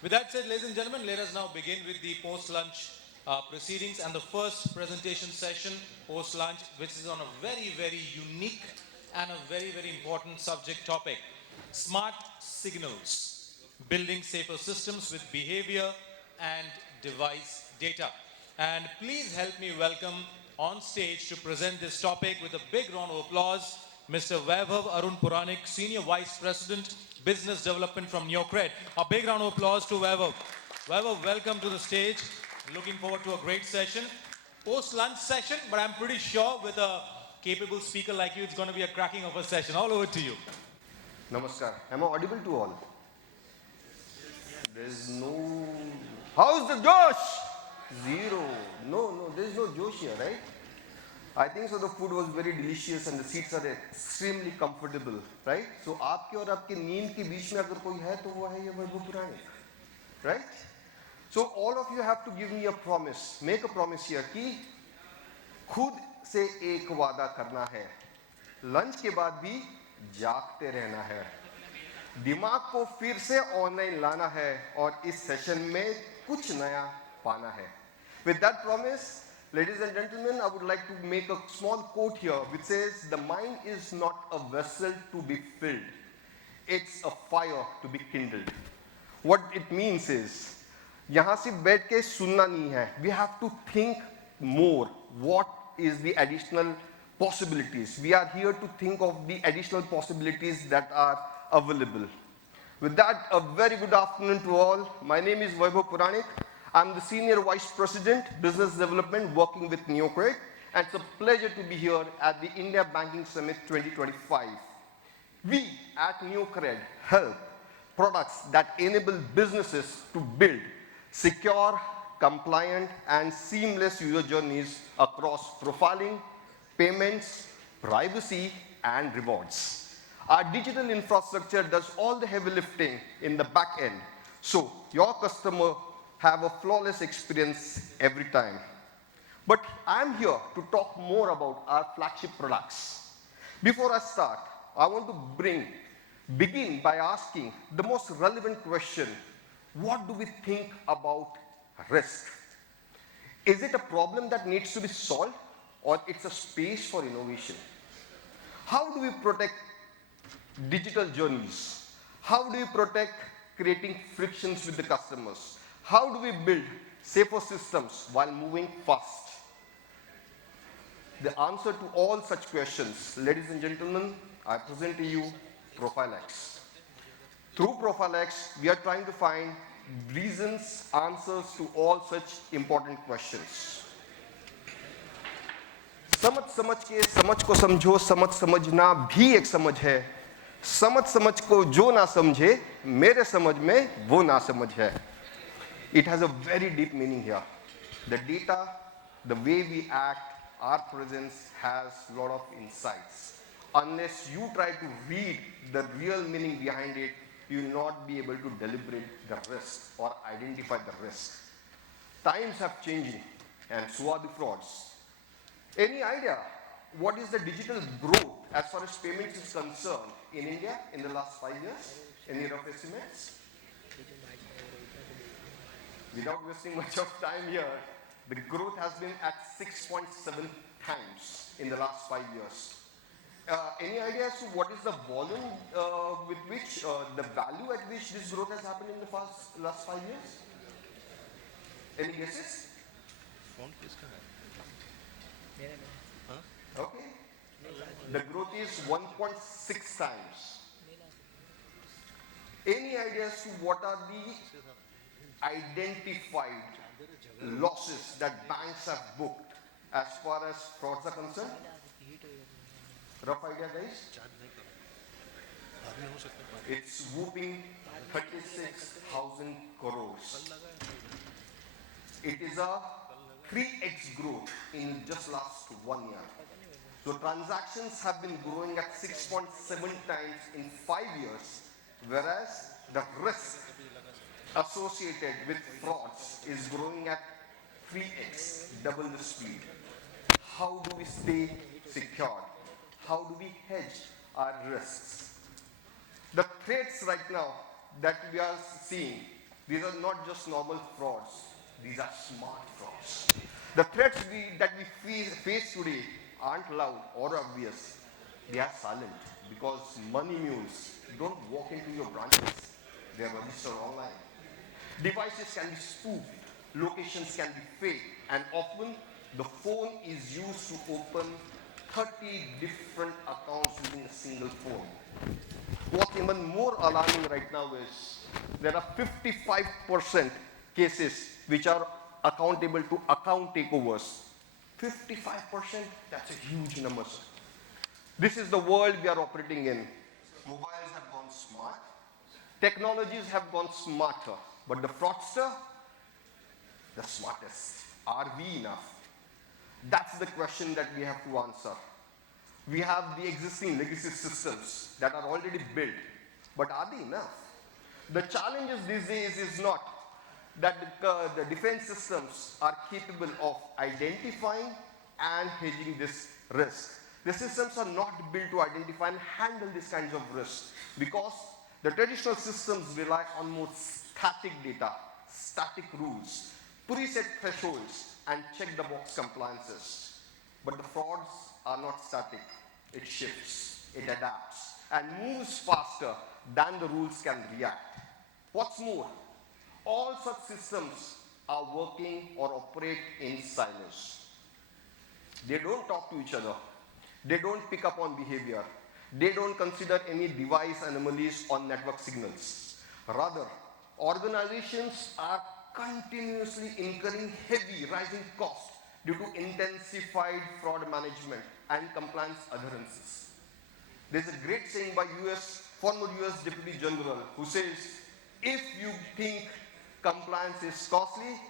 With that said, ladies and gentlemen, let us now begin with the post-lunch proceedings and the first presentation session post-lunch, which is on a very, very unique and a very, very important subject topic: smart signals, building safer systems with behavior and device data. And please help me welcome on stage to present this topic with a big round of applause, Mr. Vaibhav Puranik, Senior Vice President, Business Development from Neokred. A big round of applause to Vaibhav. Vaibhav, welcome to the stage. Looking forward to a great session. Post-lunch session, but I'm pretty sure with a capable speaker like you, it's going to be a cracking of a session. All over to you. Namaskar. Am I audible to all? There's no... How's the Josh? Zero. No, there's no Josh here, right? I think so the food was very delicious and the seats are extremely comfortable, right? So आपके और आपके नींद के बीच में अगर कोई है तो वो है ये वैभव पुराणिक, right? So all of you have to give me a promise, make a promise here कि खुद से एक वादा करना है, लंच के बाद भी जागते रहना है, दिमाग को फिर से ऑनलाइन लाना है और इस सेशन में कुछ नया पाना है. With that promise, ladies and gentlemen, I would like to make a small quote here which says, the mind is not a vessel to be filled, it's a fire to be kindled. What it means is, यहाँ से बैठ के सुनना नहीं है. We have to think more. What is the additional possibilities? We are here to think of the additional possibilities that are available. With that, a very good afternoon to all. My name is Vaibhav Puranik. I'm the Senior Vice President, Business Development, working with Neokred, and it's a pleasure to be here at the India Banking Summit 2025. We at Neokred help products that enable businesses to build secure, compliant, and seamless user journeys across profiling, payments, privacy, and rewards. Our digital infrastructure does all the heavy lifting in the back end, so your customer have a flawless experience every time. But I'm here to talk more about our flagship products. Before I start, I want to begin by asking the most relevant question: what do we think about risk? Is it a problem that needs to be solved, or it's a space for innovation? How do we protect digital journeys? How do we protect creating frictions with the customers? How do we build safer systems while moving fast? The answer to all such questions, ladies and gentlemen, I present to you ProfileX. Through ProfileX, we are trying to find reasons, answers to all such important questions. समझ के समझ को समझो, समझ समझना भी एक समझ है. समझ को जो ना समझे, मेरे समझ में वो ना समझ है. It has a very deep meaning here. The data, the way we act, our presence has a lot of insights. Unless you try to read the real meaning behind it, you will not be able to deliberate the risk or identify the risk. Times have changed, and so are the frauds. Any idea what is the digital growth as far as payments is concerned in India in the last 5 years? Any rough estimates? Without wasting much of time here, the growth has been at 6.7 times in the last 5 years. Any idea as to what is the volume with which, the value at which this growth has happened in the last 5 years? Any guesses? Okay. The growth is 1.6 times. Any idea as to what are the identified losses that banks have booked as far as frauds are concerned? Rough idea, guys? It's whooping 36,000 crores. It is a 3x growth in just last 1 year. So transactions have been growing at 6.7 times in 5 years, whereas the risk associated with frauds is growing at 3x, double the speed. How do we stay secure? How do we hedge our risks? The threats right now that we are seeing These are not just normal frauds. These are smart frauds. The threats that we face today aren't loud or obvious. They are silent because money mules don't walk into your branches. They are registered online. Devices can be spoofed, locations can be faked, and often the phone is used to open 30 different accounts using a single phone. What's even more alarming right now is there are 55% cases which are accountable to account takeovers. 55%, that's a huge number, sir. This is the world we are operating in. Mobiles have gone smart, technologies have gone smarter, but the fraudster, the smartest. Are we enough? That's the question that we have to answer. We have the existing legacy systems that are already built, but are they enough? The challenges these days is not that the defense systems are capable of identifying and hedging this risk. The systems are not built to identify and handle these kinds of risks because the traditional systems rely on more static data, static rules, preset thresholds, and check-the-box compliances. But the frauds are not static. It shifts, it adapts, and moves faster than the rules can react. What's more, all such systems are working or operate in silos. They don't talk to each other. They don't pick up on behavior. They don't consider any device anomalies on network signals. Rather, organizations are continuously incurring heavy rising costs due to intensified fraud management and compliance adherences. There's a great saying by former US Deputy General who says, if you think compliance is costly,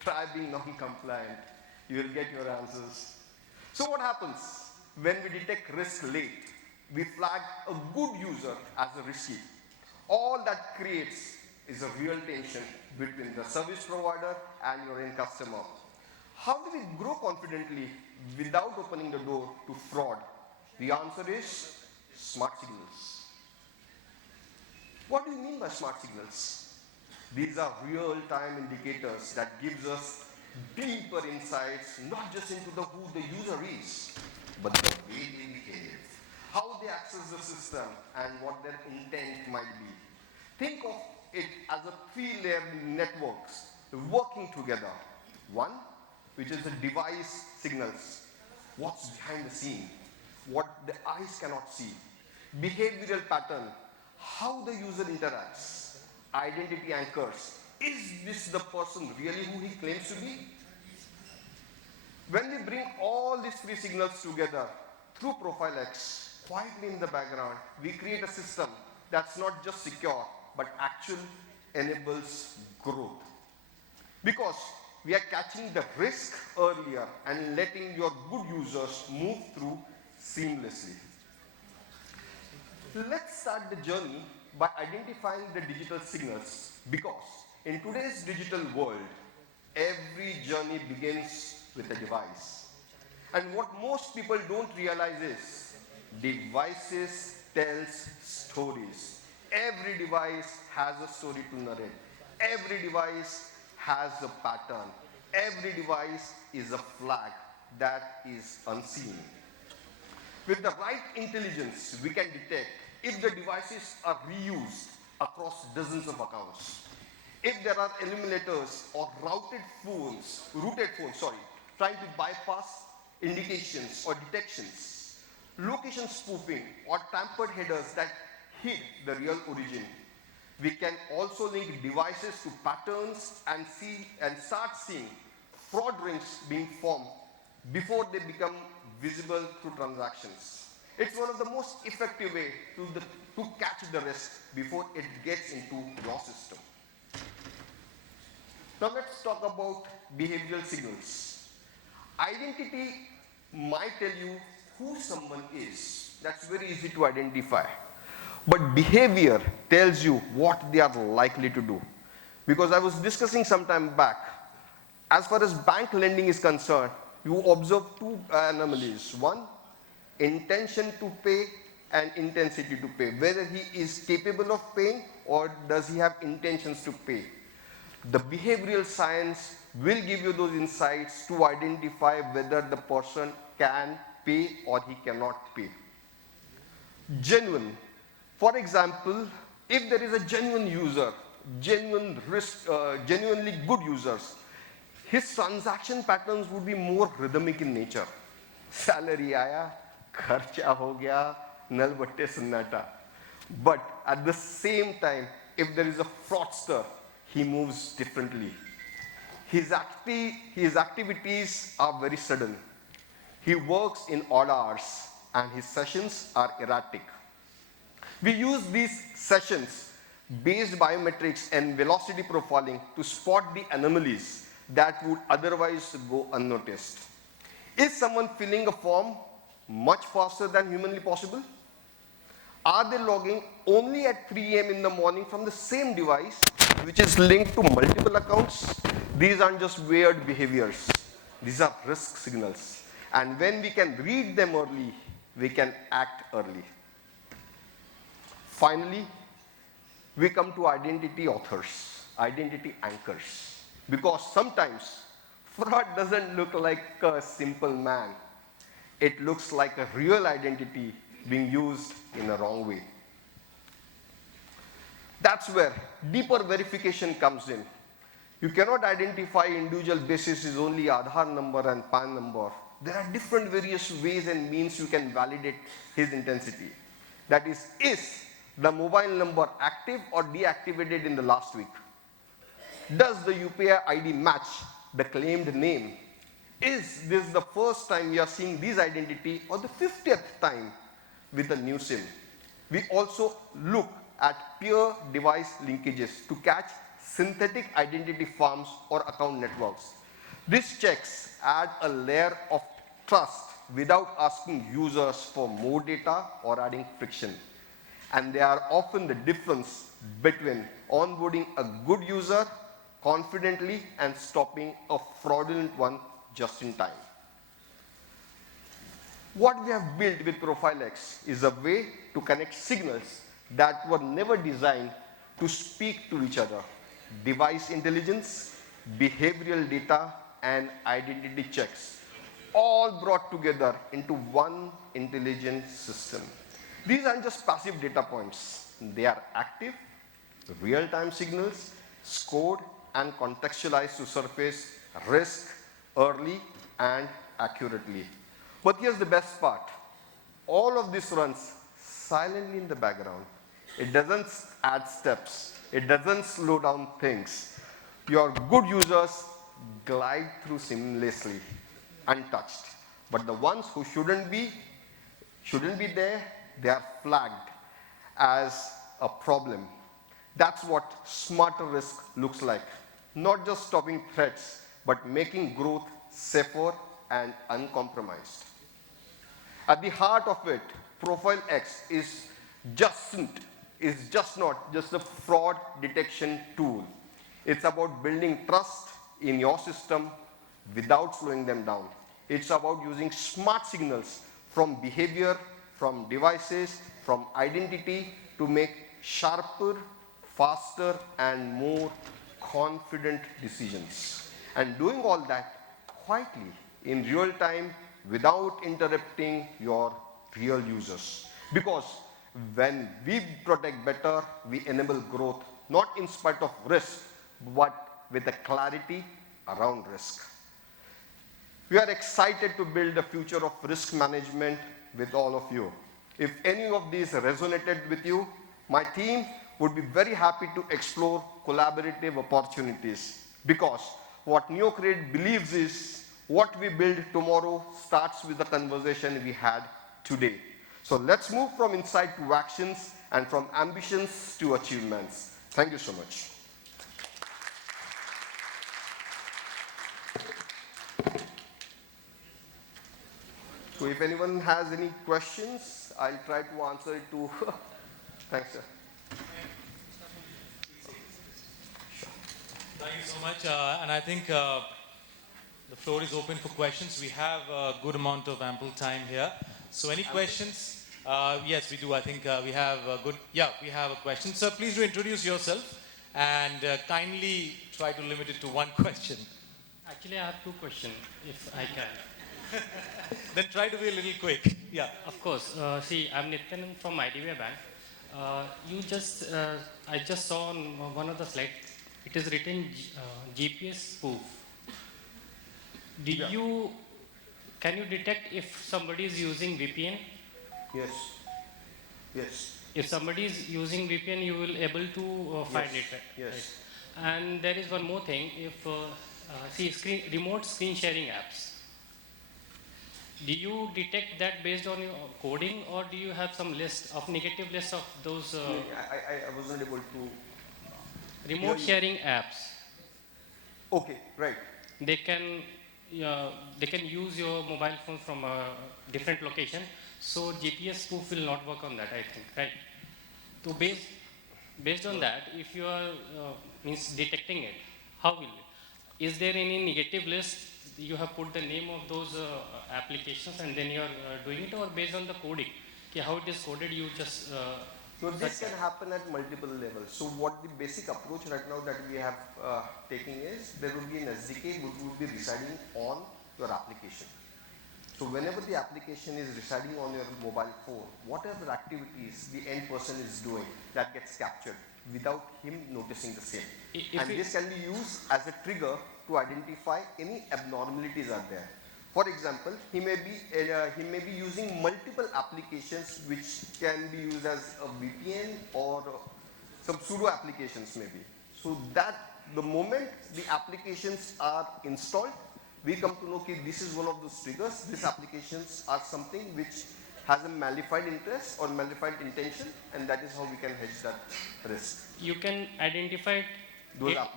try being non-compliant. You will get your answers. So what happens when we detect risk late? We flag a good user as a risky. All that creates is a real tension between the service provider and your end customer. How do we grow confidently without opening the door to fraud? The answer is smart signals. What do you mean by smart signals? These are real-time indicators that gives us deeper insights, not just into who the user is, but the way they behave, how they access the system, and what their intent might be. Think of it as a three-layer networks working together. One, which is the device signals, what's behind the scene, what the eyes cannot see. Behavioral pattern, how the user interacts. Identity anchors, is this the person really who he claims to be? When we bring all these three signals together through Profile X, quietly in the background, we create a system that's not just secure, but actually enables growth. Because we are catching the risk earlier and letting your good users move through seamlessly. Let's start the journey by identifying the digital signals, because in today's digital world, every journey begins with a device. And what most people don't realize is devices tells stories. Every device has a story to narrate. Every device has a pattern. Every device is a flag that is unseen. With the right intelligence, we can detect if the devices are reused across dozens of accounts. If there are eliminators or routed phones, trying to bypass indications or detections, location spoofing or tampered headers that hid the real origin. We can also link devices to patterns and start seeing fraud rings being formed before they become visible through transactions. It's one of the most effective ways to catch the risk before it gets into your system. Now let's talk about behavioral signals. Identity might tell you who someone is. That's very easy to identify. But behavior tells you what they are likely to do. Because I was discussing some time back, as far as bank lending is concerned, you observe two anomalies. One, intention to pay and intensity to pay. Whether he is capable of paying or does he have intentions to pay. The behavioral science will give you those insights to identify whether the person can pay or he cannot pay. Genuine. For example, if there is a genuine user, genuinely good users, his transaction patterns would be more rhythmic in nature. Salary आया, खर्चा हो गया, नल बट्टे सन्नाटा. But at the same time, if there is a fraudster, he moves differently. His activities are very sudden. He works in odd hours and his sessions are erratic. We use these sessions-based biometrics and velocity profiling to spot the anomalies that would otherwise go unnoticed. Is someone filling a form much faster than humanly possible? Are they logging only at 3 a.m. in the morning from the same device, which is linked to multiple accounts? These aren't just weird behaviors. These are risk signals. And when we can read them early, we can act early. Finally, we come to identity authors, identity anchors. Because sometimes fraud doesn't look like a simple man. It looks like a real identity being used in a wrong way. That's where deeper verification comes in. You cannot identify individual basis is only Aadhaar number and PAN number. There are different various ways and means you can validate his intensity. That is the mobile number active or deactivated in the last week? Does the UPI ID match the claimed name? Is this the first time we are seeing this identity or the 50th time with a new SIM? We also look at peer device linkages to catch synthetic identity farms or account networks. These checks add a layer of trust without asking users for more data or adding friction. And they are often the difference between onboarding a good user confidently and stopping a fraudulent one just in time. What we have built with Profile X is a way to connect signals that were never designed to speak to each other. Device intelligence, behavioral data, and identity checks, all brought together into one intelligent system. These aren't just passive data points. They are active, real-time signals, scored and contextualized to surface risk early and accurately. But here's the best part. All of this runs silently in the background. It doesn't add steps. It doesn't slow down things. Your good users glide through seamlessly, untouched. But the ones who shouldn't be there, they are flagged as a problem. That's what smarter risk looks like. Not just stopping threats, but making growth safer and uncompromised. At the heart of it, Profile X is just not just a fraud detection tool. It's about building trust in your system without slowing them down. It's about using smart signals from behavior, from devices, from identity to make sharper, faster, and more confident decisions. And doing all that quietly, in real time, without interrupting your real users. Because when we protect better, we enable growth, not in spite of risk, but with a clarity around risk. We are excited to build a future of risk management with all of you. If any of these resonated with you, my team would be very happy to explore collaborative opportunities, because what Neokred believes is what we build tomorrow starts with the conversation we had today. So let's move from insight to actions and from ambitions to achievements. Thank you so much. So if anyone has any questions, I'll try to answer it too. Thanks, sir. Thank you so much. And I think the floor is open for questions. We have a good amount of ample time here. So any questions? Yes, we do. I think we have a good, we have a question. Sir, please do introduce yourself and kindly try to limit it to one question. Actually, I have two questions, if I can. Then try to be a little quick. Yeah. Of course. See, I'm Nityan from IDBI Bank. I just saw on one of the slides, it is written GPS spoof. Can you detect if somebody is using VPN? Yes. Yes. If somebody is using VPN, you will able to find it. Yes. Right? And there is one more thing. If remote screen sharing apps, do you detect that based on your coding, or do you have some negative list of those I wasn't able to. remote sharing apps? Okay, right. They can use your mobile phone from a different location. So GPS spoof will not work on that, I think, right? So based on that, if you are detecting it, how will it? Is there any negative list? You have put the name of those applications and then you are doing it, or based on the coding? How it is coded, you just... So this can happen at multiple levels. So what the basic approach right now that we have taken is, there will be an SDK which will be residing on your application. So whenever the application is residing on your mobile phone, whatever activities the end person is doing, that gets captured without him noticing the same. And this can be used as a trigger to identify any abnormalities are there. For example, he may be using multiple applications which can be used as a VPN or some pseudo applications maybe. So that the moment the applications are installed, we come to know that this is one of those triggers. These applications are something which has a malified interest or malified intention, and that is how we can hedge that risk. You can identify it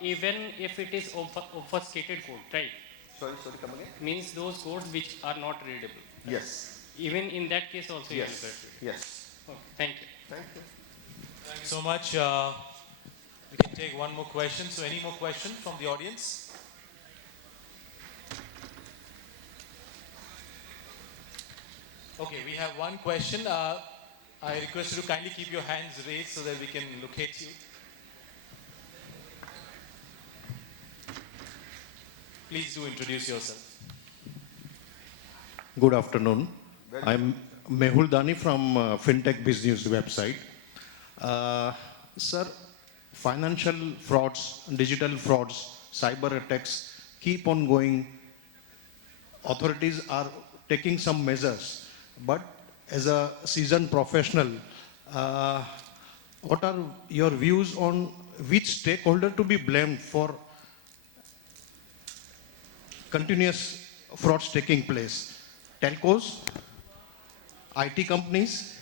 even if it is obfuscated code, right? Sorry, come again? Means those codes which are not readable. Yes. Even in that case also you will get it. Yes. Okay, thank you. Thank you. Thank you so much. We can take one more question. So any more questions from the audience? Okay, we have one question. I request you to kindly keep your hands raised so that we can locate you. Please do introduce yourself. Good afternoon. I'm Mehul Dani from FinTech Business website. Sir, financial frauds, digital frauds, cyber attacks keep on going. Authorities are taking some measures. But as a seasoned professional, what are your views on which stakeholder to be blamed for continuous frauds taking place? Telcos, IT companies,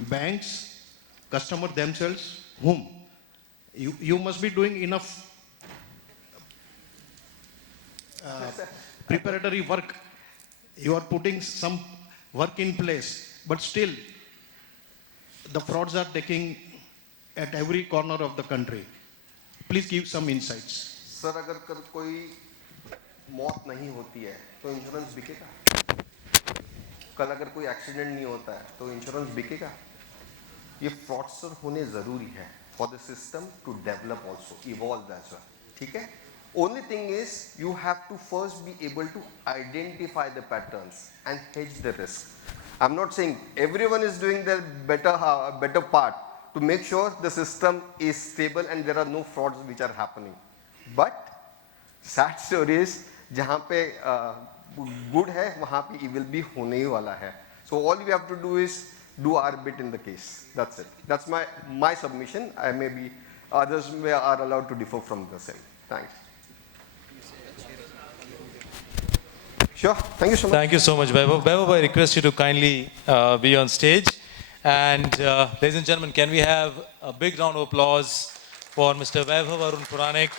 banks, customer themselves, whom? You must be doing enough preparatory work. You are putting some work in place, but still the frauds are taking at every corner of the country. Please give some insights. Sir, अगर कोई मौत नहीं होती है तो insurance बिकेगा? कल अगर कोई एक्सीडेंट नहीं होता है तो इंश्योरेंस बिकेगा? ये फ्रॉडस्टर होने जरूरी है for the system to develop also, evolve as well. ठीक है? Only thing is you have to first be able to identify the patterns and hedge the risk. I'm not saying everyone is doing their better part to make sure the system is stable and there are no frauds which are happening. But sad story is जहाँ पे good है वहाँ पे evil भी होने ही वाला है. So all we have to do is do our bit in the case. That's it. That's my submission. Others are allowed to differ from the same. Thanks. Sure. Thank you so much. Thank you so much, Vaibhav. Vaibhav, I request you to kindly be on stage. And ladies and gentlemen, can we have a big round of applause for Mr. Vaibhav Puranik,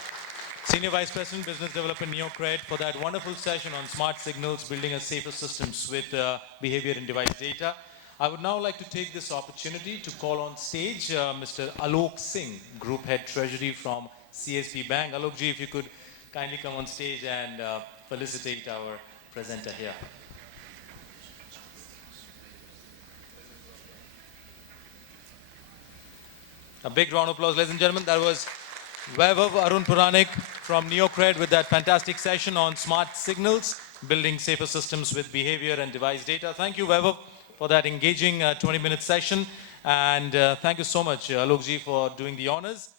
Senior Vice President, Business Development, Neokred, for that wonderful session on smart signals, building a safer systems with behavior and device data. I would now like to take this opportunity to call on stage Mr. 𝐈𝐧𝐼𝐚, Group Head Treasury from CSB Bank. Alok ji, if you could kindly come on stage and felicitate our presenter here. A big round of applause, ladies and gentlemen. That was Vaibhav Puranik from Neokred with that fantastic session on smart signals, building safer systems with behavior and device data. Thank you, Vaibhav, for that engaging 20-minute session. And thank you so much, Alokji, for doing the honors.